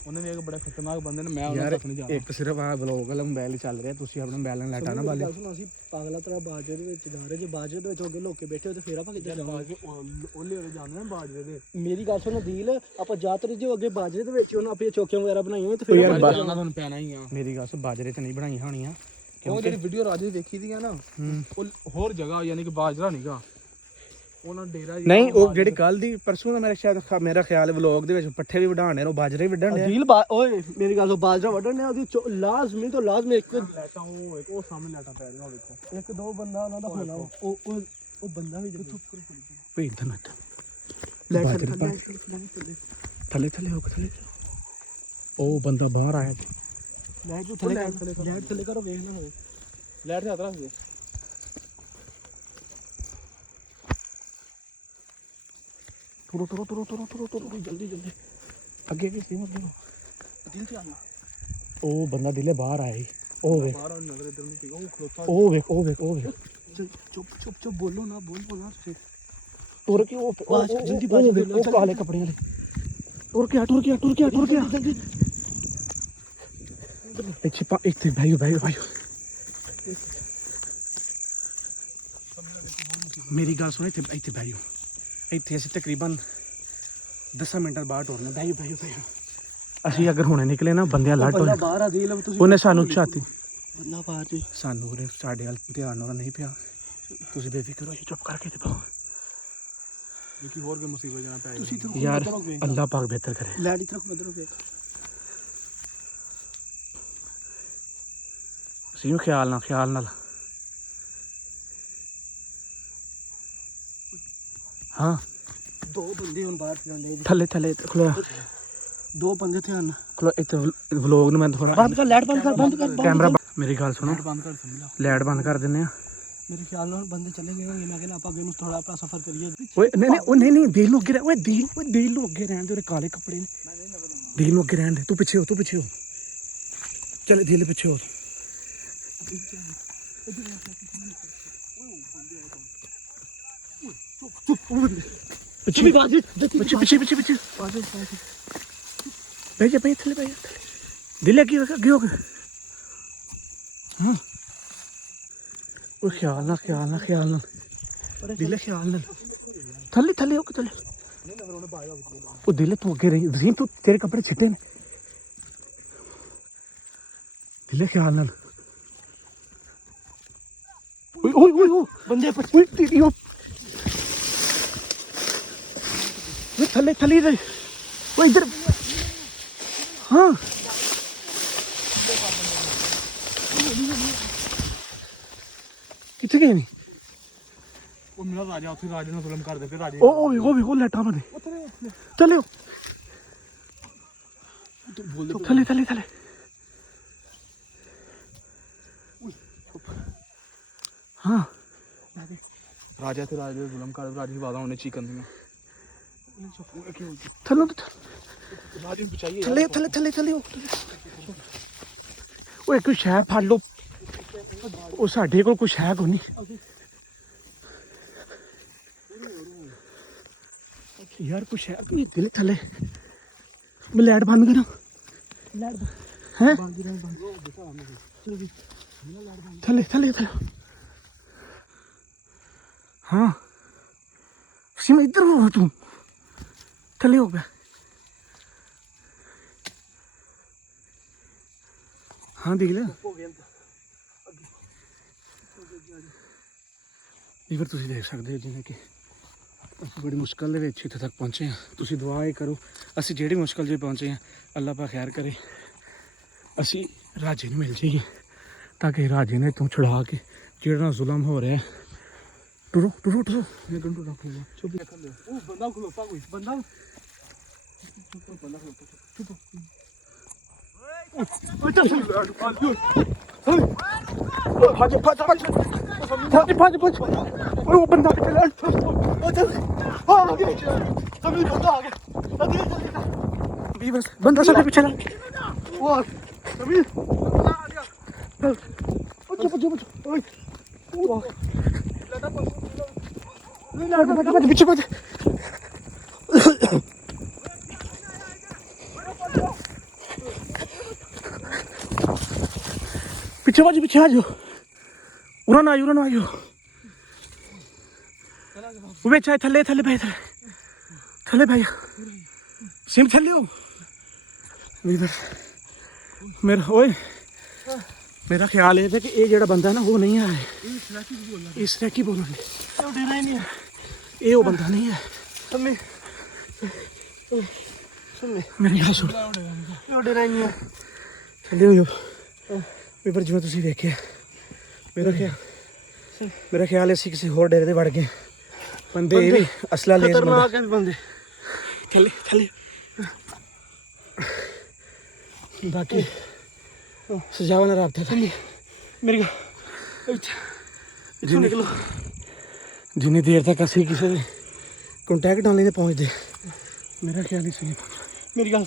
ਉਹਨੇ ਵੀ ਇੱਕ ਬੜੇ ਖਤਰਨਾਕ ਬੰਦੇ ਨੇ, ਮੈਂ ਉਹਨਾਂ ਯਾਰ ਤੱਕ ਨਹੀਂ ਜਾਣਾ। ਇੱਕ ਸਿਰਫ ਆ ਵਲੋਗ ਵਾਲਾ ਮੋਬਾਈਲ ਚੱਲ ਰਿਹਾ, ਤੁਸੀਂ ਆਪਣਾ ਮੋਬਾਈਲ ਨਾਲ ਲਾਟਾ ਨਾ ਬਾਲਿਓ। ਅਸੀਂ ਪਾਗਲਾ ਤਰ੍ਹਾਂ ਬਾਜਰੇ ਦੇ ਵਿੱਚ ਜਾ ਰਹੇ, ਜੇ ਬਾਜਰੇ ਦੇ ਵਿੱਚ ਅੱਗੇ ਲੋਕ ਕੇ ਬੈਠੇ ਹੋ ਤੇ ਫੇਰ ਆਪਾਂ ਕਿੱਧਰ ਜਾਵਾਂਗੇ? ਉਹਲੇ ਵਾਲੇ ਜਾਂਦੇ ਨੇ ਬਾਜਰੇ ਦੇ। ਮੇਰੀ ਗੱਲ ਸੁਣੋ ਦੀਲ, ਆਪਾਂ ਜਾਤਰੇ ਜੇ ਅੱਗੇ ਬਾਜਰੇ ਦੇ ਵਿੱਚ ਉਹਨਾਂ ਆਪਣੀ ਚੌਕੀਆਂ ਵਗੈਰਾ ਬਣਾਈਆਂ ਹੋਏ ਤੇ ਉਹ ਫੇਰ ਯਾਰ ਆਪਾਂ ਬਾ- ਜਾਣਾ ਤੁਹਾਨੂੰ ਪੈਣਾ ਹੀ ਆ। ਮੇਰੀ ਗੱਲ ਬਾਜਰੇ ਤੇ ਨਹੀਂ ਬਣਾਈਆਂ ਹੋਣੀਆਂ ਉਹ ਜਿਹੜੀ ਵੀਡੀਓ ਰਾਜੇ ਦੀ ਦੇਖੀ ਦੀ ਆ ਨਾ, ਉਹ ਹੋਰ ਜਗ੍ਹਾ ਯਾਨੀ ਕਿ ਬਾਜਰਾ ਨਹੀਂਗਾ, ਉਹਨਾਂ ਡੇਰਾ ਹੀ ਨਹੀਂ। ਉਹ ਜਿਹੜੀ ਕੱਲ ਦੀ ਪਰਸੋਂ ਦਾ ਮੇਰਾ ਖਿਆਲ ਵਲੋਗ ਦੇ ਵਿੱਚ ਪੱਠੇ ਵੀ ਵਢਾਣ ਨੇ, ਉਹ ਬਾਜਰੇ ਵੀ ਵਢਣ ਨੇ। ਦੀਲ ਓਏ ਮੇਰੀ ਗੱਲ ਸੁਣ, ਬਾਜਰਾ ਵੱਢਣ ਨੇ ਉਹਦੀ ਲਾਜ਼ਮੀ ਤੋਂ ਲਾਜ਼ਮੀ ਇੱਕ ਲੈਟਾਂ ਉਹ ਸਾਹਮਣੇ ਲੈਟਾਂ ਪੈ ਰਹੀਆਂ, ਉਹ ਵੇਖੋ। ਇੱਕ ਦੋ ਬੰਦਾ ਉਹਨਾਂ ਦਾ ਹੋਣਾ, ਉਹ ਬੰਦਾ ਵੀ ਚੁੱਪ ਕਰੋ। ਭਈ ਇਧਰ ਨਾ ਲੈਟ ਥੱਲੇ ਥੱਲੇ ਹੋ ਥੱਲੇ। ਉਹ ਬੰਦਾ ਬਾਹਰ ਆਇਆ ਤੇ ਲੈਟ ਜੋ ਥੱਲੇ ਕਰੋ, ਵੇਖ ਨਾ ਹੋਵੇ। ਲੈਟ ਤੇ ਹੱਥ ਰੱਖ ਦੇ। ਤੁਰੋ ਜਲਦੀ ਅੱਗੇ ਵੀ ਸੀ ਅੱਗੇ। ਦਿਲ ਤੇ ਆਣਾ ਉਹ ਬੰਦਾ ਦਿਲੇ ਬਾਹਰ ਆਇਆ ਸੀ। ਉਹ ਵੇਖ ਬਾਹਰ ਨਜ਼ਰ ਇਧਰ ਨਹੀਂ ਪੀਗਾ, ਉਹ ਖਲੋਤਾ। ਉਹ ਵੇਖ ਚੁੱਪ ਬੋਲੋ ਨਾ ਤੁਸੀਂ। ਤੁਰ ਕੇ ਉਹ ਜਲਦੀ ਉਹ ਕਾਲੇ ਕੱਪੜਿਆਂ ਵਾਲੇ ਟੁਰ ਗਿਆ ਜਲਦੀ ਇੱਥੇ ਭਾਈ ਮੇਰੀ ਗੱਲ ਸੁਣ, ਇੱਥੇ ਬਹਿ ਜਾਓ। ਇੱਥੇ ਅਸੀਂ ਤਕਰੀਬਨ 10 ਮਿੰਟਾਂ ਬਾਅਦ ਟੁਰਨਾ। ਬਹਿ ਜਾਓ। ਅਸੀਂ ਅਗਰ ਹੁਣੇ ਨਿਕਲੇ ਨਾ, ਬੰਦਿਆਂ ਲੱਟ ਬੰਦਾ ਬਾਹਰ ਆ ਦੀਲ, ਤੁਸੀਂ ਉਹਨੇ ਸਾਨੂੰ ਛਾਤੀ ਬੰਦਾ ਬਾਹਰ ਜੀ ਸਾਨੂੰ ਉਹਨੇ ਸਾਡੇ ਵੱਲ ਧਿਆਨ ਨਾਲ ਨਹੀਂ ਪਿਆ। ਤੁਸੀਂ ਬੇਫਿਕਰ ਹੋ, ਚੁੱਪ ਕਰਕੇ ਤੇ ਪਾਓ ਕਿ ਹੋਰ ਕੀ ਮੁਸੀਬਤ ਜਾਣਾ ਪੈ ਤੁਸੀਂ ਗਈ। ਇੱਧਰੋਂ ਯਾਰ। ਇੱਧਰੋਂ ਵੇਖ। ਅੱਲਾਹ ਪਾਕ ਬਿਹਤਰ ਕਰੇ। ਲੈਟ ਦੀ ਤਰਫ ਇੱਧਰੋਂ ਵੇਖ। ਅਸੀਂ ਖਿਆਲ ਨਾਲ ਹਾਂ। ਦੋ ਬੰਦੇ ਹੁਣ ਬਾਹਰ ਜਾਂਦੇ ਥੱਲੇ ਖਲੋ ਦੋ ਬੰਦੇ ਥੇ ਹਨ। ਇੱਥੇ ਵਲੋਗ ਨੂੰ ਮੈਂ ਥੋੜਾ ਬੰਦ ਕਰ, ਲੈਟ ਬੰਦ ਕਰ ਕੈਮਰਾ ਮੇਰੀ ਗੱਲ ਸੁਣੋ, ਬੰਦ ਕਰ ਸਮਝਾ। ਲਾਈਟ ਬੰਦ ਕਰ ਦਿੰਨੇ ਆ। ਮੇਰੇ ਖਿਆਲ ਨਾਲ ਬੰਦੇ ਚਲੇ ਗਏ ਹੋਣਗੇ। ਮੈਂ ਕਹਿੰਦਾ ਆਪਾਂ ਅੱਗੇ ਨੂੰ ਥੋੜਾ ਆਪਣਾ ਸਫ਼ਰ ਕਰੀਏ। ਓਏ ਨਹੀਂ ਦਿਲ ਨੂੰ ਅੱਗੇ ਦਿਲ ਨੂੰ ਅੱਗੇ ਰਹਿਣ ਦੇ। ਉਹਦੇ ਕਾਲੇ ਕੱਪੜੇ ਨੇ, ਦਿਲ ਨੂੰ ਅੱਗੇ ਰਹਿਣ ਦੇ। ਤੂੰ ਪਿੱਛੇ ਹੋ ਚੱਲ ਦਿਲ ਪਿੱਛੇ ਹੋ। ਪਿੱਛੇ ਬਹਿ ਜਾ ਥੱਲੇ ਦਿਲ ਅੱਗੇ ਹੋ ਗਿਆ। ਹਾਂ ਉਹ ਖਿਆਲ ਨਾਲ ਦਿਲ ਖਿਆਲ ਨਾਲ ਥੱਲੇ ਹੋ ਕੇ ਉਹ ਦਿਲ ਤੂੰ ਅੱਗੇ ਰਹੀ ਵਸੀਮ, ਤੂੰ ਤੇਰੇ ਕੱਪੜੇ ਛਿੱਟੇ ਨੇ। ਦਿਲ ਖਿਆਲ ਨਾਲ। ਓਏ ਬੰਦੇ ਓਏ ਤੇਰੀ ਉਹ ਥੱਲੇ ਦੇ ਓਏ ਇੱਧਰ। ਹਾਂ ਕਿੱਥੇ ਗਏ ਨੇ? ਉਹ ਮੇਰਾ ਰਾਜਾ ਉੱਥੇ ਰਾਜੇ ਨੂੰ ਜ਼ੁਲਮ ਕਰਦੇ ਫਿਰ ਰਾਜੇ ਉਹ ਲੈਟਾਂ ਮਦੇ ਚੱਲਿਓ ਥੱਲੇ ਹਾਂ। ਰਾਜਾ ਤੇ ਰਾਜੇ ਨੂੰ ਜ਼ੁਲਮ ਕਰਦੇ, ਰਾਜੇ ਦੀ ਵਾਦਾ ਉਹਨੇ ਚੀਕਨ ਦੀਆਂ। ਥੱਲੋਂ ਰਾਜੇ ਨੂੰ ਬਚਾਈਏ ਥੱਲੇ ਓਏ ਕੁਛ ਹੈ ਫੜ ਲਓ। ਉਹ ਸਾਡੇ ਕੋਲ ਕੁਛ ਹੈ ਕੋਈ ਨਹੀਂ ਯਾਰ, ਕੁਛ ਹੈ ਕੋਈ ਦਿਲ ਥੱਲੇ। ਮੈਂ ਲਾਈਟ ਬੰਦ ਕਰਾਂ ਹੈ? ਥੱਲੇ ਹਾਂ। ਸਿਮ ਇੱਧਰ ਹੋ, ਤੂੰ ਥੱਲੇ ਹੋ ਗਿਆ। ਹਾਂ ਦੇਖ ਲੈ ਇਵਰ ਤੁਸੀਂ ਦੇਖ ਸਕਦੇ ਹੋ ਜਿਵੇਂ ਕਿ ਅਸੀਂ ਬੜੀ ਮੁਸ਼ਕਲ ਦੇ ਵਿੱਚ ਇੱਥੇ ਤੱਕ ਪਹੁੰਚੇ ਹਾਂ। ਤੁਸੀਂ ਦੁਆ ਇਹ ਕਰੋ, ਅਸੀਂ ਜਿਹੜੀ ਮੁਸ਼ਕਲ 'ਚ ਪਹੁੰਚੇ ਹਾਂ ਅੱਲਾਹ ਪਾ ਖੈਰ ਕਰੇ, ਅਸੀਂ ਰਾਜੇ ਨੂੰ ਮਿਲ ਜਾਈਏ ਤਾਂ ਕਿ ਰਾਜੇ ਨੇ ਤੂੰ ਛੁਡਾ ਕੇ ਜਿਹੜਾ ਜ਼ੁਲਮ ਹੋ ਰਿਹਾ। ਟੁਰੋ ਮੈਂ ਘੰਟੂ ਰੱਖ ਲਿਆ। ਚੁੱਪ ਕਰ ਲਿਓ। ਉਹ ਬੰਦਾ ਖਲੋਤਾ ਕੋਈ ਬੰਦਾ ਭੱਜ ਉਹ ਬੰਦਾ ਬੰਦਾ ਸਾਡੇ ਪਿੱਛੇ ਲੱਗ ਪਿੱਛੇ ਭੱਜ ਪਿੱਛੇ ਆ ਜਾਓ ਉਰਾਂ ਨਾ ਆਇਓ ਉਹ ਵਿੱਚ ਆ ਥੱਲੇ ਬੈ ਜਾ ਸਿਮ ਥੱਲੇ ਹੋ ਮੇਰਾ ਖਿਆਲ ਇਹ ਹੈ ਕਿ ਇਹ ਜਿਹੜਾ ਬੰਦਾ ਨਾ ਉਹ ਨਹੀਂ ਹੈ ਇਸ ਤਰ੍ਹਾਂ ਕੀ ਬੋਲਣਗੇ ਉਹ ਡੇਰਾ ਹੀ ਨਹੀਂ ਹੈ ਇਹ ਉਹ ਬੰਦਾ ਨਹੀਂ ਹੈ ਸਮੀ ਮੇਰੀ ਗੱਲ ਸੁਣ ਉਹ ਡੇਰਾ ਹੀ ਨਹੀਂ ਹੈ ਥੱਲੇ ਹੋ ਜਾਓ ਪੇਪਰ ਜਿਵੇਂ ਤੁਸੀਂ ਵੇਖਿਆ ਮੇਰਾ ਖਿਆਲ ਹੈ ਅਸੀਂ ਕਿਸੇ ਹੋਰ ਡੇਰੇ ਤੇ ਵੜ ਗਏ ਬੰਦੇ ਇਹ ਵੀ ਅਸਲਾ ਲੇਸ ਬੰਦੇ ਖਤਰਨਾਕ ਹੈ ਬੰਦੇ ਥੱਲੇ ਬਾਕੀ ਸਜਾਵਨ ਰਾਬਤਾ ਥੱਲੇ ਮੇਰੀ ਗੱਲ ਇੱਥੋਂ ਨਿਕਲੋ ਜਿੰਨੀ ਦੇਰ ਤੱਕ ਅਸੀਂ ਕਿਸੇ ਦੇ ਕੰਟੈਕਟ ਨਾਲ ਨਹੀਂ ਪਹੁੰਚਦੇ ਮੇਰਾ ਖਿਆਲ ਨਹੀਂ ਸੀ ਮੇਰੀ ਗੱਲ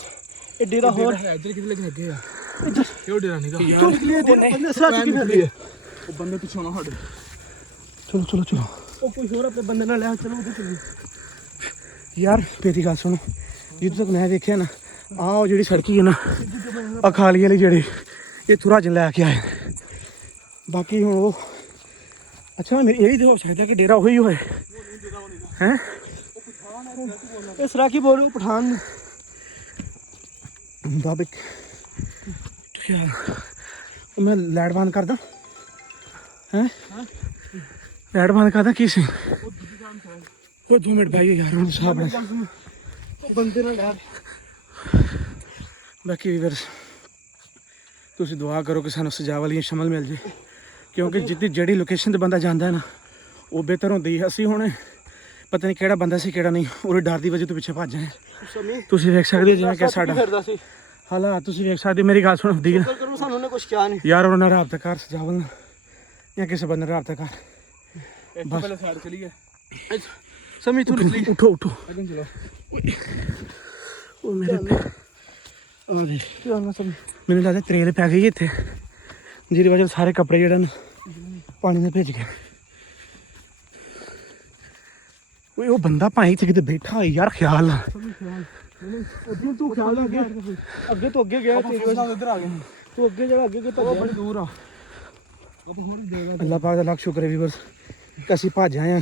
ਇਹ ਡੇਰਾ ਹੋਰ ਇੱਧਰ ਕਿਤੇ ਲੱਗੇ ਆ ਇਹ ਡੇਰਾ ਨਹੀਂਗਾ ਕਿਉਂ ਨਿਕਲੇ ਬੰਦੇ ਸਾਥ ਕੀ ਕਰਦੇ ਉਹ ਬੰਦੇ ਪਿੱਛੋਂ ਨਾ ਸਾਡੇ ਚਲੋ ਉਹ ਕੋਈ ਹੋਰ ਆਪਣੇ ਬੰਦੇ ਨਾਲ ਲੈ ਚਲੋ ਉਹਦੇ ਚੱਲੀ ਯਾਰ ਮੇਰੀ ਗੱਲ ਸੁਣੋ ਜਿੱਦੋਂ ਤੱਕ ਮੈਂ ਵੇਖਿਆ ਨਾ ਉਹ ਜਿਹੜੀ ਸੜਕੀ ਹੈ ਨਾ ਆ ਖਾਲੀ ਵਾਲੀ ਜਿਹੜੀ ਇਹ ਥੋੜਾ ਜਿਹਾ ਲੈ ਕੇ ਆਏ ਬਾਕੀ ਹੁਣ ਉਹ ਅੱਛਾ ਮੇਰੀ ਇਹ ਵੀ ਤਾਂ ਹੋ ਸਕਦਾ ਕਿ ਡੇਰਾ ਉਹੀ ਹੋਏ ਹੈ ਇਹ ਸਰਾਕੀ ਬੋਲ ਰਹੇ ਪਠਾਨ ਬਾਬੇ ਮੈਂ ਲਾਈਟ ਬੰਦ ਕਰਦਾ ਹੈ ਲਾਈਟ ਬੰਦ ਕਰਦਾ ਕੀ ਸੀ ਉਹ 2 ਮਿੰਟ ਬਾਈ ਯਾਰ ਹੁਣ ਸਾਹ ਬਣਾ ਬੰਦੇ ਨਾਲ ਲੈ ਬਾਕੀ ਵੀ ਫਿਰ ਤੁਸੀਂ ਦੁਆ ਕਰੋ ਕਿ ਸਾਨੂੰ ਸਜਾ ਵਾਲੀ ਸ਼ਮਲ ਮਿਲ ਜੇ ਕਿਉਂਕਿ ਜਿਹੜੀ ਲੋਕੇਸ਼ਨ ਤੇ ਬੰਦਾ ਜਾਂਦਾ ਹੈ ਨਾ ਉਹ ਬਿਹਤਰ ਹੁੰਦੀ ਹੈ ਅਸੀਂ ਹੁਣ ਪਤਾ ਨਹੀਂ ਕਿਹੜਾ ਬੰਦਾ ਸੀ ਕਿਹੜਾ ਨਹੀਂ ਉਹਦੇ ਡਰ ਦੀ ਵਜ੍ਹਾ ਤੋਂ ਪਿੱਛੇ ਭੱਜ ਆਏ ਤੁਸੀਂ ਵੇਖ ਸਕਦੇ ਹੋ ਜਿਵੇਂ ਕਿ ਸਾਡਾ ਫਿਰਦਾ ਸੀ ਹਾਲਾਤ ਤੁਸੀਂ ਵੇਖ ਸਕਦੇ ਮੇਰੀ ਗੱਲ ਸੁਣ ਹੁੰਦੀ ਹੈ ਕਰੋ ਸਾਨੂੰ ਉਹਨੇ ਕੁਝ ਕਿਹਾ ਨਹੀਂ ਯਾਰ ਉਹਨਾਂ ਨਾਲ ਰਾਬਤਾ ਕਰ ਸਜਾਵਲ ਜਾਂ ਕਿਸੇ ਬੰਦੇ ਨਾਲ ਰਾਬਤਾ ਕਰ ਇੱਥੇ ਪਹਿਲਾਂ ਸਾਈਡ ਚਲੀ ਗਿਆ ਸਮੀ ਤੂੰ ਨਿਕਲੀ ਉਠੋ ਅੱਗੇ ਚਲੋ ਉਹ ਮੇਰੇ ਆ ਦੇ ਚੱਲ ਸਮੀ ਮੈਨੂੰ ਲੱਗਦਾ ਤਰੇਲ ਪੈ ਗਈ ਇੱਥੇ ਜਿਹਦੀ ਵਜ੍ਹਾ ਸਾਰੇ ਕੱਪੜੇ ਜਿਹੜੇ ਨੇ ਪਾਣੀ ਨਾਲ ਭਿੱਜ ਗਏ ਓਏ ਉਹ ਬੰਦਾ ਭਾਈ ਇੱਥੇ ਕਿਤੇ ਬੈਠਾ ਹੋਈ ਯਾਰ ਖਿਆਲ ਨਾਲ ਅੱਗੇ ਤੂੰ ਖਿਆਲ ਅੱਗੇ ਤੋਂ ਅੱਗੇ ਗਿਆ ਤੇ ਇੱਧਰ ਆ ਗਏ ਤੂੰ ਅੱਗੇ ਜਿਹੜਾ ਅੱਗੇ ਉਹ ਬੜੀ ਦੂਰ ਆ ਅੱਲਾਹ ਪਾਕ ਦਾ ਲੱਖ ਸ਼ੁਕਰ ਹੈ ਵੀਵਰਸ ਕਿ ਅਸੀਂ ਭੱਜ ਆਏ ਹਾਂ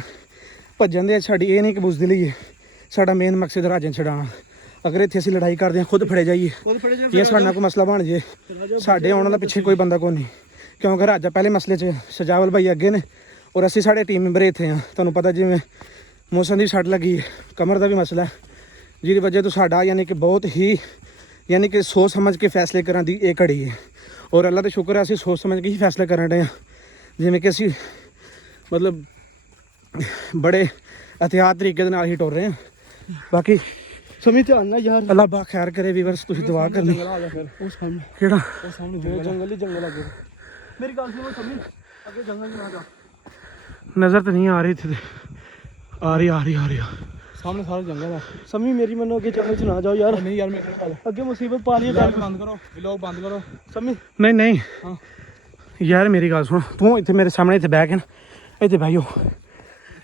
ਭੱਜਣ ਦੇ ਸਾਡੀ ਇਹ ਨਹੀਂ ਕਿ ਬੁਜ਼ਦਿਲੀ ਹੈ ਸਾਡਾ ਮੇਨ ਮਕਸਦ ਰਾਜਾਂ ਛਡਾਉਣਾ ਅਗਰ ਇੱਥੇ ਅਸੀਂ ਲੜਾਈ ਕਰਦੇ ਹਾਂ ਖੁਦ ਫੜੇ ਜਾਈਏ ਜਾਂ ਸਾਡੇ ਨਾਲ ਕੋਈ ਮਸਲਾ ਬਣ ਜੇ ਸਾਡੇ ਆਉਣ ਵਾਲਾ ਪਿੱਛੇ ਕੋਈ ਬੰਦਾ ਕੋਈ ਨਹੀਂ ਕਿਉਂਕਿ ਰਾਜਾ ਪਹਿਲੇ ਮਸਲੇ 'ਚ ਸਜਾਵਲ ਭਾਈ ਅੱਗੇ ਨੇ ਔਰ ਅਸੀਂ ਸਾਡੇ ਟੀਮ ਮੈਂਬਰ ਇੱਥੇ ਹਾਂ ਤੁਹਾਨੂੰ ਪਤਾ ਜਿਵੇਂ ਮੌਸਮ ਦੀ ਸੱਟ ਲੱਗੀ ਕਮਰ ਦਾ ਵੀ ਮਸਲਾ ਹੈ ਜਿਹਦੀ ਵਜ੍ਹਾ ਤੋਂ ਸਾਡਾ ਯਾਨੀ ਕਿ ਬਹੁਤ ਹੀ ਯਾਨੀ ਕਿ ਸੋਚ ਸਮਝ ਕੇ ਫੈਸਲੇ ਕਰਨ ਦੀ ਇਹ ਘੜੀ ਹੈ ਔਰ ਅੱਲਾ ਦਾ ਸ਼ੁਕਰ ਹੈ ਅਸੀਂ ਸੋਚ ਸਮਝ ਕੇ ਹੀ ਫੈਸਲੇ ਕਰਨ ਰਹੇ ਹਾਂ ਜਿਵੇਂ ਕਿ ਅਸੀਂ ਮਤਲਬ ਬੜੇ ਅਹਿਤਿਆਤ ਤਰੀਕੇ ਦੇ ਨਾਲ ਹੀ ਟੁਰ ਰਹੇ ਹਾਂ ਬਾਕੀ ਸਮੀ ਧਿਆਨ ਨਾਲ ਯਾਰ ਅੱਲਾ ਬਾ ਖੈਰ ਕਰੇ ਵੀਵਰਸ ਤੁਸੀਂ ਦੁਆ ਕਰਨੀ ਜੰਗਲ ਆ ਗਿਆ ਫਿਰ ਉਹ ਸਾਹਮਣੇ ਕਿਹੜਾ ਉਹ ਸਾਹਮਣੇ ਜੰਗਲ ਹੀ ਜੰਗਲ ਅੱਗੇ ਮੇਰੀ ਗੱਲ ਸੁਣੋ ਸਮੀ ਅੱਗੇ ਜੰਗਲ ਚ ਨਾ ਜਾ ਨਜ਼ਰ ਤਾਂ ਨਹੀਂ ਆ ਰਹੀ ਇੱਥੇ ਤੇ ਆ ਰਹੀ ਸਾਹਮਣੇ ਸਾਰਾ ਜੰਗਲ ਆ ਸਮੀ ਮੇਰੀ ਮੰਨੋ ਅੱਗੇ ਜੰਗਲ ਚ ਨਾ ਜਾਓ ਯਾਰ ਨਹੀਂ ਯਾਰ ਮੇਰੇ ਨਾਲ ਅੱਗੇ ਮੁਸੀਬਤ ਪਾ ਰਹੀ ਹੈ ਗੱਲ ਬੰਦ ਕਰੋ ਵਲੌਗ ਬੰਦ ਕਰੋ ਸਮੀ ਨਹੀਂ ਹਾਂ ਯਾਰ ਮੇਰੀ ਗੱਲ ਸੁਣ ਤੂੰ ਇੱਥੇ ਮੇਰੇ ਸਾਹਮਣੇ ਇੱਥੇ ਬਹਿ ਕੇ ਨਾ ਇੱਥੇ ਬਹਿਓ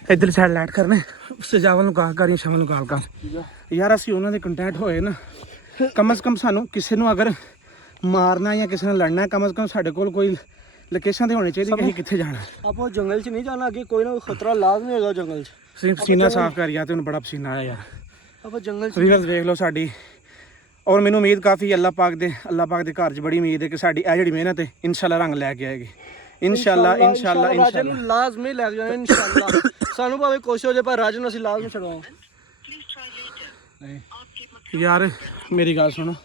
ਇੱਧਰ ਸਾਈਡ ਲਾਈਟ ਕਰਨੇ ਸਜਾਵਲ ਨੂੰ ਕਾਲ ਕਰੀਏ ਸ਼ਮਲ ਨੂੰ ਕਾਲ ਕਰ ਯਾਰ ਅਸੀਂ ਉਹਨਾਂ ਦੇ ਕੰਟੈਕਟ ਹੋਏ ਨਾ ਕਮ ਸੇ ਕਮ ਸਾਨੂੰ ਕਿਸੇ ਨੂੰ ਅਗਰ ਮਾਰਨਾ ਜਾਂ ਕਿਸੇ ਨਾਲ ਲੜਨਾ ਕਮ ਸੇ ਕਮ ਸਾਡੇ ਕੋਲ ਕੋਈ ਲੋਕੇਸ਼ਨ ਤੇ ਹੋਣੀ ਚਾਹੀਦੀ ਕਿ ਅਸੀਂ ਕਿੱਥੇ ਜਾਣਾ ਆਪਾਂ ਜੰਗਲ ਚ ਨਹੀਂ ਜਾਣਾ ਅੱਗੇ ਕੋਈ ਨਾ ਕੋਈ ਖਤਰਾ ਲਾਜ਼ਮੀ ਹੈਗਾ ਜੰਗਲ ਚ ਪਸੀਨਾ ਸਾਫ਼ ਕਰ ਯਾਰ ਤੈਨੂੰ ਬੜਾ ਪਸੀਨਾ ਆਇਆ ਯਾਰ ਆਪਾਂ ਜੰਗਲ ਚ ਵੀਵਰਸ ਵੇਖ ਲਓ ਸਾਡੀ ਔਰ ਮੈਨੂੰ ਉਮੀਦ ਕਾਫੀ ਅੱਲਾਹ ਪਾਕ ਦੇ ਘਰ 'ਚ ਬੜੀ ਉਮੀਦ ਹੈ ਕਿ ਸਾਡੀ ਇਹ ਜਿਹੜੀ ਮਿਹਨਤ ਹੈ ਇਨਸ਼ਾਅੱਲਾ ਰੰਗ ਲੈ ਕੇ ਆਏਗੀ ਇਨਸ਼ਾਅੱਲਾ ਰਾਜਨ ਨੂੰ ਲਾਜ਼ਮੀ ਲੈ ਕੇ ਜਾਣਾ ਇਨਸ਼ਾਅੱਲਾ ਸਾਨੂੰ ਭਾਵੇਂ ਕੋਸ਼ਿਸ਼ ਹੋ ਜਾਏ ਪਰ ਰਾਜਨ ਨੂੰ ਅਸੀਂ ਲਾਜ਼ਮੀ ਛਡਾਵਾਂ ਯਾਰ ਮੇਰੀ ਗੱਲ ਸੁਣੋ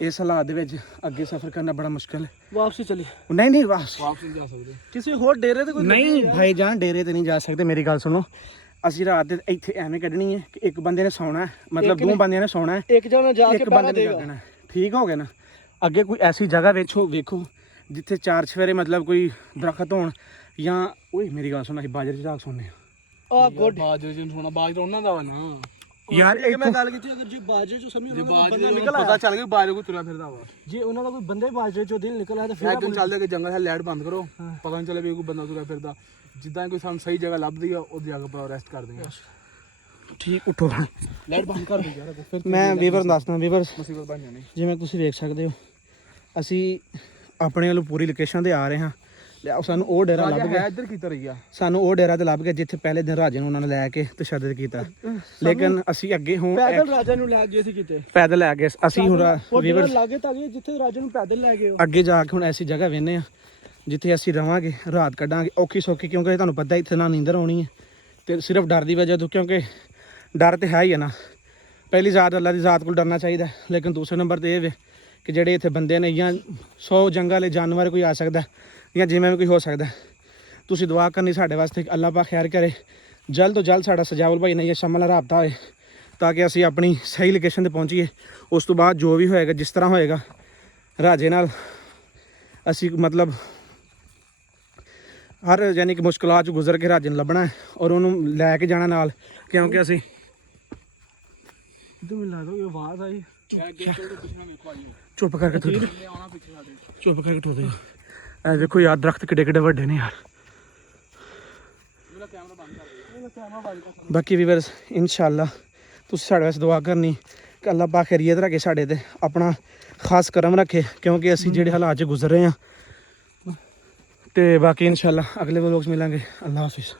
ਇਸ ਹਾਲਾਤ ਦੇ ਵਿੱਚ ਅੱਗੇ ਸਫ਼ਰ ਕਰਨਾ ਬੜਾ ਮੁਸ਼ਕਲ ਹੈ ਵਾਪਸੀ ਚਲੀ ਨਹੀਂ ਵਾਪਸ ਨਹੀਂ ਜਾ ਸਕਦੇ ਕਿਸੇ ਹੋਰ ਡੇਰੇ ਤੇ ਕੋਈ ਨਹੀਂ ਭਾਈ ਜਾਨ ਡੇਰੇ ਤੇ ਨਹੀਂ ਜਾ ਸਕਦੇ ਮੇਰੀ ਗੱਲ ਸੁਣੋ ਅਸੀਂ ਰਾਤ ਦੇ ਇੱਥੇ ਐਵੇਂ ਕੱਢਣੀ ਹੈ ਕਿ ਇੱਕ ਬੰਦੇ ਨੇ ਸੌਣਾ ਹੈ ਮਤਲਬ ਦੋ ਬੰਦਿਆਂ ਨੇ ਸੌਣਾ ਹੈ ਇੱਕ ਜਣਾ ਜਾ ਕੇ ਇੱਕ ਬੰਦੇ ਨੇ ਜਾਗਣਾ ਠੀਕ ਹੋ ਗਿਆ ਨਾ ਅੱਗੇ ਕੋਈ ਐਸੀ ਜਗ੍ਹਾ ਵੇਖੋ ਜਿੱਥੇ ਚਾਰ ਚਫੇਰੇ ਮਤਲਬ ਕੋਈ ਦਰਖਤ ਹੋਣ ਜਾਂ ਓਏ ਮੇਰੀ ਗੱਲ ਸੁਣ ਅਸੀਂ ਬਾਜਰੇ 'ਚ ਜਾ ਕੇ ਸੌਂਦੇ ਆ ਗੁੱਡ ਬਾਜਰੇ ਚ ਸੋਣਾ ਬਾਜਰਾ ਉਹਨਾਂ ਦਾ ਵਾ ਨਾ ਯਾਰ ਇਹ ਮੈਂ ਗੱਲ ਕੀਤੀ ਅਗਰ ਜੇ ਬਾਜਰੇ ਚੋਂ ਸਮਝ ਜੇ ਬਾਜਰੇ ਨਿਕਲ ਨੂੰ ਪਤਾ ਚੱਲ ਗਿਆ ਬਾਜਰੇ ਕੋ ਤੁਰਿਆ ਫਿਰਦਾ ਵਾ ਜੇ ਉਹਨਾਂ ਦਾ ਕੋਈ ਬੰਦਾ ਹੀ ਬਾਜਰੇ ਚੋਂ ਦਿਲ ਨਿਕਲ ਆਇਆ ਤਾਂ ਫਿਰ ਇੱਕ ਦਿਨ ਚੱਲਦੇ ਕਿ ਜੰਗਲ ਹੈ ਲਾਈਟ ਬੰਦ ਕਰੋ ਪਤਾ ਨਹੀਂ ਚੱਲੇ ਵੀ ਕੋਈ ਬੰਦਾ ਤੁਰਿਆ ਫਿਰਦਾ ਜਿੱਦਾਂ ਕੋਈ ਸਾਨੂੰ ਸਹੀ ਜਗ੍ਹਾ ਲੱਭਦੀ ਆ ਉਹ ਜਗ੍ਹਾ ਪਰ ਰੈਸਟ ਕਰਦੇ ਆ। ਠੀਕ ਉੱਠੋ ਲਾਈਟ ਬੰਦ ਕਰ ਦੇ ਯਾਰ ਫਿਰ ਮੈਂ ਵੀਵਰ ਦੱਸਦਾ ਵੀਵਰ ਮੁਸੀਬਤ ਬਣ ਜਾਣੀ। ਜਿਵੇਂ ਤੁਸੀਂ ਵੇਖ ਸਕਦੇ ਹੋ ਅਸੀਂ ਆਪਣੇ ਵੱਲੋਂ ਪੂਰੀ ਲੋਕੇਸ਼ਨ ਤੇ ਆ ਰਹੇ ਹਾਂ। ਲਿਆਓ ਸਾਨੂੰ ਉਹ ਡੇਰਾ ਲੱਭ ਰਾਜਾ ਗਿਆ, ਹੈ ਇੱਧਰ ਕੀ ਰਹੀ ਆ। ਸਾਨੂੰ ਉਹ ਡੇਰਾ ਤੇ ਲੱਭ ਗਿਆ ਜਿੱਥੇ ਪਹਿਲੇ ਦਿਨ ਰਾਜੇ ਨੂੰ ਉਹਨਾਂ ਨੇ ਲੈ ਕੇ ਤਸ਼ੱਦਦ ਕੀਤਾ। ਲੇਕਿਨ ਅਸੀਂ ਅੱਗੇ ਹੁਣ ਪੈਦਲ ਰਾਜਾ ਨੂੰ ਲੈ ਗਏ ਸੀ ਕਿਤੇ, ਪੈਦਲ ਲੈ ਗਏ ਅਸੀਂ ਹੁਣ ਉਹ ਵੀਵਰ ਲਾਗੇ ਤਾਂ ਗਏ ਜਿੱਥੇ ਰਾਜਾ ਨੂੰ ਪੈਦਲ ਲੈ ਗਏ। ਅੱਗੇ ਜਾ ਕੇ ਹੁਣ ਐਸੀ ਜਗ੍ਹਾ ਵੇਨੇ ਆ ਜਿੱਥੇ ਅਸੀਂ ਰਵਾਂਗੇ, ਰਾਤ ਕੱਢਾਂਗੇ ਔਖੀ ਸੌਖੀ, ਕਿਉਂਕਿ ਤੁਹਾਨੂੰ ਪਤਾ ਇੱਥੇ ਨਾ ਨੀਂਦਰ ਆਉਣੀ ਹੈ ਤੇ ਸਿਰਫ ਡਰ ਦੀ ਵਜ੍ਹਾ ਤੋਂ, ਕਿਉਂਕਿ ਡਰ ਤੇ ਹੈ ਹੀ ਹੈ ਨਾ। ਪਹਿਲੀ ਜ਼ਾਤ ਅੱਲਾ ਦੀ ਜ਼ਾਤ ਕੋਲ ਡਰਨਾ ਚਾਹੀਦਾ, ਲੇਕਿਨ ਦੂਸਰੇ ਨੰਬਰ ਤੇ ਇਹ ਵੇ ਕਿ ਜਿਹੜੇ ਇੱਥੇ ਬੰਦੇ ਨੇ ਜਾਂ 100 ਜੰਗਾਂ ਵਾਲੇ ਜਾਨਵਰ ਕੋਈ ਆ ਸਕਦਾ ਜਾਂ ਜਿਵੇਂ ਵੀ ਕੋਈ ਹੋ ਸਕਦਾ। ਤੁਸੀਂ ਦੁਆ ਕਰਨੀ ਸਾਡੇ ਵਾਸਤੇ ਕਿ ਅੱਲਾਹ ਪਾਕ ਖੈਰ ਕਰੇ, ਜਲਦ ਤੋਂ ਜਲਦ ਸਾਡਾ ਸਜਾਉਲ ਭਾਈ ਨਾਲ ਜਾਂ ਸ਼ਮਲ ਨਾਲ ਰਾਬਤਾ ਹੋਏ ਤਾਂ ਕਿ ਅਸੀਂ ਆਪਣੀ ਸਹੀ ਲੋਕੇਸ਼ਨ ਤੇ ਪਹੁੰਚੀਏ। ਉਸ ਤੋਂ ਬਾਅਦ ਜੋ ਵੀ ਹੋਏਗਾ, ਜਿਸ ਤਰ੍ਹਾਂ ਹੋਏਗਾ ਰਾਜੇ ਨਾਲ ਅਸੀਂ ਮਤਲਬ ਹਰ ਯਾਨੀ ਕਿ ਮੁਸ਼ਕਲਾਂ 'ਚ ਗੁਜ਼ਰ ਕੇ ਰਾਜੇ ਨੂੰ ਲੱਭਣਾ ਹੈ ਔਰ ਉਹਨੂੰ ਲੈ ਕੇ ਜਾਣਾ ਨਾਲ, ਕਿਉਂਕਿ ਅਸੀਂ ਤੂੰ ਮਿਲਾ ਦੋ, ਇਹ ਆਵਾਜ਼ ਆਈ। ਚੁੱਪ ਕਰਕੇ ਤੁਰ ਆਉਣਾ ਪਿੱਛੇ ਸਾਡੇ। ਚੁੱਪ ਕਰਕੇ ਤੁਰ ਇਹ ਵੇਖੋ ਯਾਰ ਦਰਖਤ ਕਿੱਡੇ ਕਿੱਡੇ ਵੱਡੇ ਨੇ ਯਾਰ। ਮੇਰਾ ਕੈਮਰਾ ਬੰਦ ਕਰ ਦੇ। ਮੇਰਾ ਕੈਮਰਾ ਬੰਦ ਕਰ। ਬਾਕੀ ਵੀਵਰਸ ਇਨਸ਼ਾਅੱਲਾ ਤੁਸੀਂ ਸਾਡੇ ਵਾਸਤੇ ਦੁਆ ਕਰਨੀ ਕਿ ਅੱਲਾਹ ਪਾਕ ਖੈਰੀਅਤ ਰੱਖੇ ਸਾਡੇ ਤੇ, ਆਪਣਾ ਖਾਸ ਕਰਮ ਰੱਖੇ, ਕਿਉਂਕਿ ਅਸੀਂ ਜਿਹੜੇ ਹਾਲਾਤ 'ਚ ਗੁਜ਼ਰ ਰਹੇ ਹਾਂ। ਤੇ ਬਾਕੀ ਇਨਸ਼ਾਅੱਲਾ ਅਗਲੇ ਵਲੋਗ 'ਚ ਮਿਲਾਂਗੇ। ਅੱਲਾਹ ਹਾਫਿਜ਼।